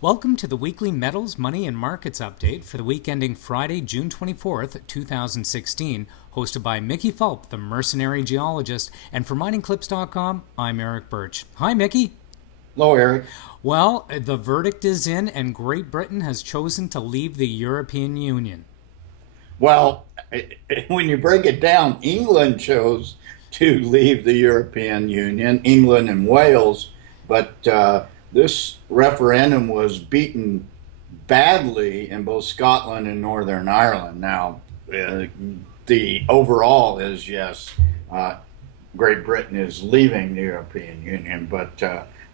Welcome to the weekly Metals, Money, and Markets update for the week ending Friday, June 24th, 2016, hosted by Mickey Fulp, the Mercenary Geologist, and for miningclips.com, I'm Eric Bertsch. Hi, Mickey. Hello, Eric. Well, the verdict is in, and Great Britain has chosen to leave the European Union. Well, when you break it down, England chose to leave the European Union, England and Wales, but this referendum was beaten badly in both Scotland and Northern Ireland. Now, the overall is yes, Great Britain is leaving the European Union, but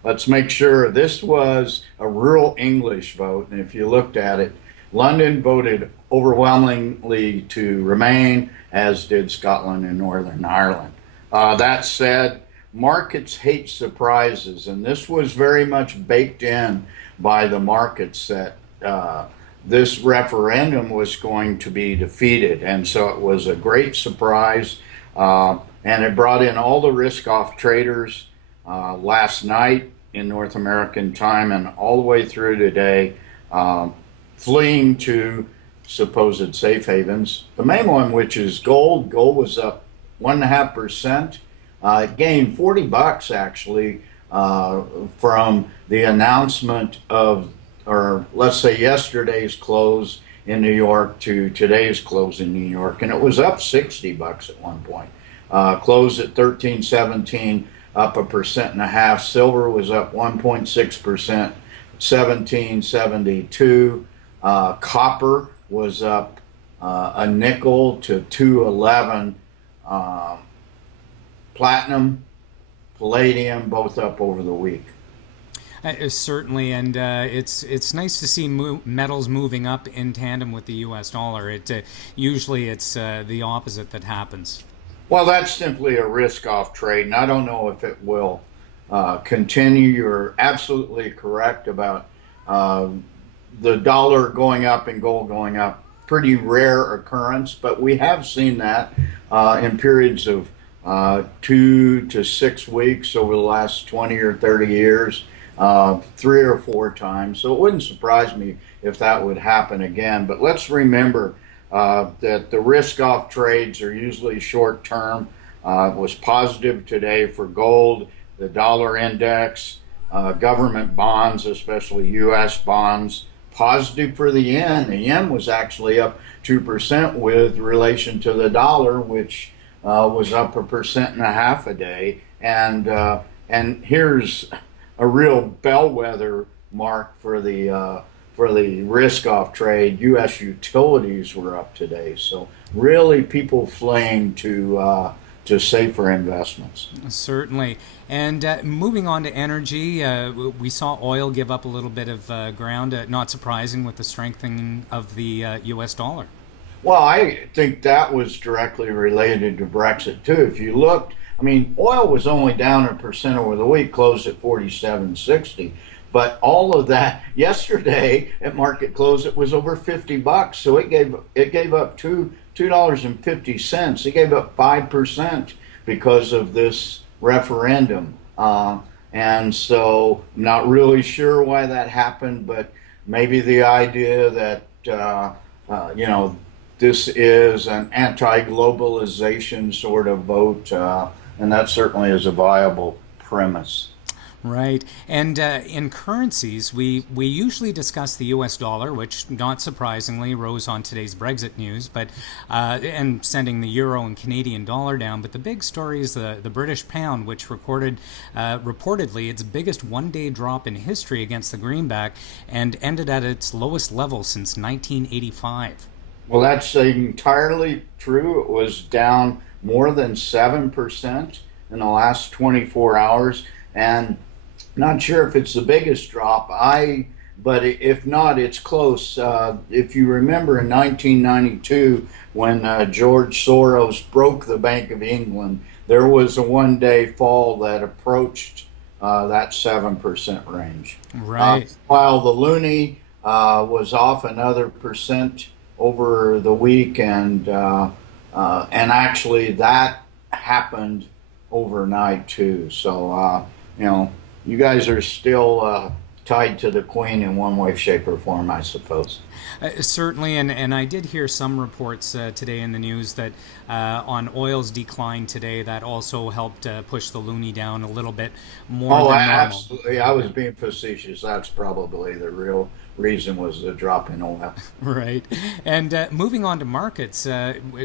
let's make sure this was a rural English vote. And if you looked at it, London voted overwhelmingly to remain, as did Scotland and Northern Ireland. That said, markets hate surprises, and this was very much baked in by the markets that this referendum was going to be defeated. And so it was a great surprise, and it brought in all the risk-off traders last night in North American time and all the way through today, fleeing to supposed safe havens. The main one, which is gold. Gold was up 1.5%. It gained $40 actually from the announcement of, or let's say yesterday's close in New York to today's close in New York, and it was up $60 at one point. Closed at 13.17, up 1.5%. Silver was up 1.6%, 17.72. Copper was up a nickel to 2.11. Platinum, palladium, both up over the week. Certainly, and it's nice to see metals moving up in tandem with the U.S. dollar. Usually it's the opposite that happens. Well, that's simply a risk-off trade, and I don't know if it will continue. You're absolutely correct about the dollar going up and gold going up. Pretty rare occurrence, but we have seen that in periods of 2 to 6 weeks over the last 20 or 30 years, 3 or 4 times. So it wouldn't surprise me if that would happen again. But let's remember that the risk-off trades are usually short-term. It was positive today for gold, the dollar index, government bonds, especially U.S. bonds. Positive for the yen. The yen was actually up 2% with relation to the dollar, which was up 1.5% a day. And here's a real bellwether mark for the risk-off trade. U.S. utilities were up today, so really people fleeing to safer investments. Certainly. And moving on to energy, we saw oil give up a little bit of ground, not surprising with the strengthening of the U.S. dollar. Well, I think that was directly related to Brexit too. If you looked, I mean, oil was only down 1% over the week, closed at 47.60. But all of that yesterday at market close, it was over $50. So it gave up $2.50. It gave up 5% because of this referendum. And so I'm not really sure why that happened, but maybe the idea that this is an anti-globalization sort of vote, and that certainly is a viable premise. Right. And in currencies, we usually discuss the U.S. dollar, which, not surprisingly, rose on today's Brexit news, but and sending the euro and Canadian dollar down. But the big story is the British pound, which recorded reportedly its biggest one-day drop in history against the greenback and ended at its lowest level since 1985. Well, that's entirely true. It was down more than 7% in the last 24 hours. And not sure if it's the biggest drop. But if not, it's close. If you remember in 1992, when George Soros broke the Bank of England, there was a one-day fall that approached that 7% range. Right. While the loonie was off another percent over the week, and actually that happened overnight too. So you guys are still tied to the Queen in one way, shape, or form, I suppose. Certainly, and I did hear some reports today in the news that on oil's decline today, that also helped push the loonie down a little bit more Oh, than normal. absolutely. I was being facetious. That's probably the real reason was the drop in oil. Right. And moving on to markets,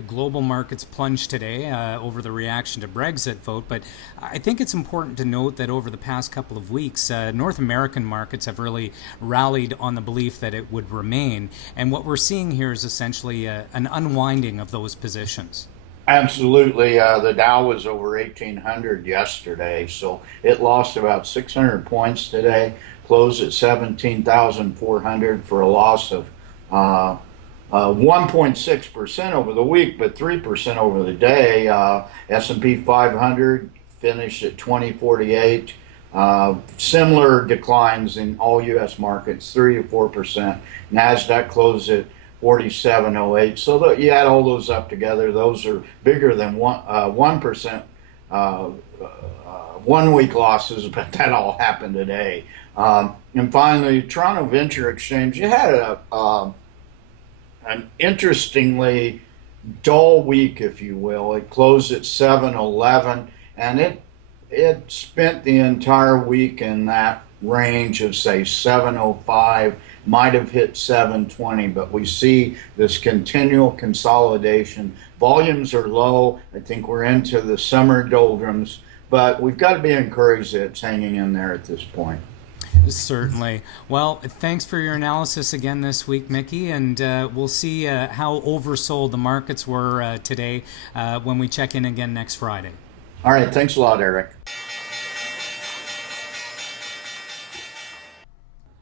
global markets plunged today over the reaction to Brexit vote. But I think it's important to note that over the past couple of weeks, North American markets have really rallied on the belief that it would remain. And what we're seeing here is essentially an unwinding of those positions. Absolutely. The Dow was over 1,800 yesterday, so it lost about 600 points today, closed at 17,400 for a loss of 1.6% over the week, but 3% over the day. S&P 500 finished at 2048. Similar declines in all U.S. markets, 3 to 4%. NASDAQ closed at 4708. So you add all those up together, those are bigger than 1% 1 week losses, but that all happened today. And finally, Toronto Venture Exchange, you had an interestingly dull week, if you will. It closed at 711, and it spent the entire week in that range of, say, 705, might have hit 720, but we see this continual consolidation. Volumes are low. I think we're into the summer doldrums, but we've got to be encouraged that it's hanging in there at this point. Certainly. Well, thanks for your analysis again this week, Mickey, and we'll see how oversold the markets were today when we check in again next Friday. All right. Thanks a lot, Eric.